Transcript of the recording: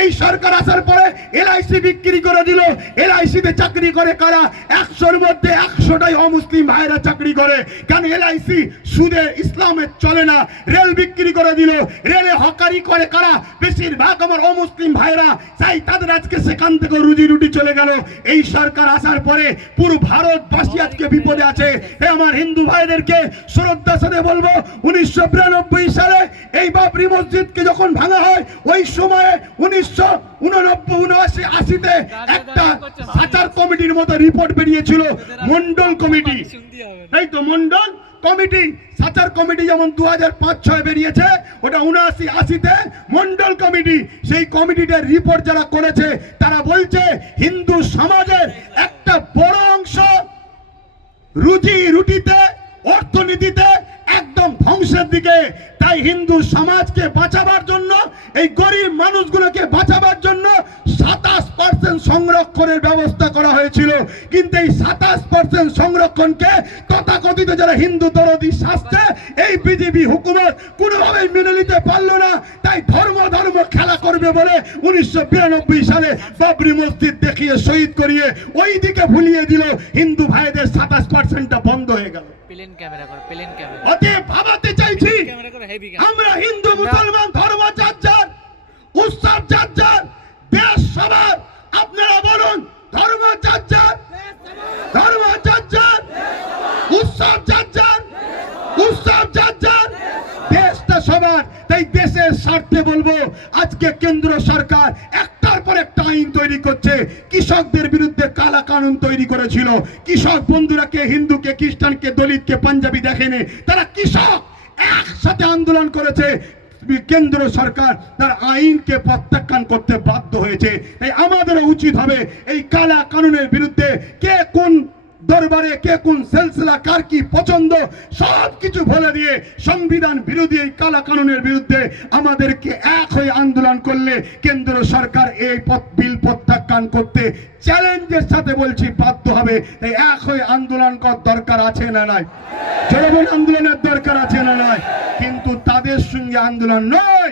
এই সরকার আসার পরে এলআইসি বিক্রি করে দিল। এলআইসিতে চাকরি করে কারা? 100-র মধ্যে 100টাই অমুসলিম ভাইরা চাকরি করে। কেন? এলআইসি সুদে ইসলামে চলে না। রেল বিক্রি করে দিল। রেলে হকারি করে কারা? বেশিরভাগ আমার অমুসলিম ভাইরা। তাই তাদের আজকে সেখান থেকে রুজি রুটি চলে গেল। এই সরকার আসার পরে পুরো ভারতবাসী আজকে বিপদে আছে। আমার হিন্দু ভাইদেরকে শ্রদ্ধার সাথে বলবো, 1992 সালে এই বাবরি মসজিদকে যখন ভাঙা হয়, ওই সময়ে 1989-80-তে একটা সাচার কমিটির মতো রিপোর্ট বেরিয়েছিল, মন্ডল কমিটি। এই তো মন্ডল কমিটি, সাচার কমিটি যেমন 2005-06 বেরিয়েছে, ওটা 79-80-তে মন্ডল কমিটি। সেই কমিটিটার রিপোর্ট যারা করেছে তারা বলছে হিন্দু সমাজের একটা বড় অংশ রুজি রুটিতে, অর্থনীতিতে একদম ধ্বংসের দিকে। তাই হিন্দু সমাজকে বাঁচাবার জন্য, এই গরিব মানুষগুলোকে বাঁচাবার জন্য 27% সংরক্ষণের ব্যবস্থা করা হয়েছিল। কিন্তু এই 27% সংরক্ষণকে তথাকথিত যারা হিন্দু দরদি শাস্ত্রে এই বিজেপি হুকুমত কোনোভাবেই মেনে নিতে পারলো না। তাই ধর্ম খেলা করবে বলে 1992 সালে বাবরি মসজিদ দেখিয়ে শহীদ করিয়ে ওই দিকে ভুলিয়ে দিল। হিন্দু ভাইদের 27%টা বন্ধ হয়ে গেল। অতএব ভাবাতে চাইছি, আমরা হিন্দু মুসলমান ধর্ম যার যার, উৎসব যার যার, দেশ সবার। আপনারা বলুন, ধর্ম যার যার, ধর্ম যার যার, উৎসব যার যার, উৎসব যার যার, দেশটা সবার। তাই দেশের স্বার্থে বলবো, আজকে কেন্দ্র সরকার একটার পর একটা আইন তৈরি করছে। কৃষকদের বিরুদ্ধে কালা কানুন তৈরি করেছিল। কৃষক বন্ধুরা কে হিন্দুকে, খ্রিস্টানকে, দলিতকে, পাঞ্জাবি দেখেনি, তারা কৃষক একসাথে আন্দোলন করেছে। কেন্দ্র সরকার তার আইনকে প্রত্যাখ্যান করতে বাধ্য হয়েছে। তাই আমাদেরও উচিত হবে এই কালা কানুনের বিরুদ্ধে, কে কোন দরবারে, কে কোন সিলসিলা, কার কি পছন্দ, সবকিছু বলে দিয়ে সংবিধান বিরোধী এই কালা কানুনের বিরুদ্ধে আমাদেরকে এক হয়ে আন্দোলন করলে কেন্দ্র সরকার এই বিল প্রত্যাখ্যান করতে চ্যালেঞ্জের সাথে বলছি বাধ্য হবে। তাই এক হয়ে আন্দোলন করার দরকার আছে না নাই? জনগণ আন্দোলনের দরকার আছে না নাই? কিন্তু তাদের সঙ্গে আন্দোলন নয়।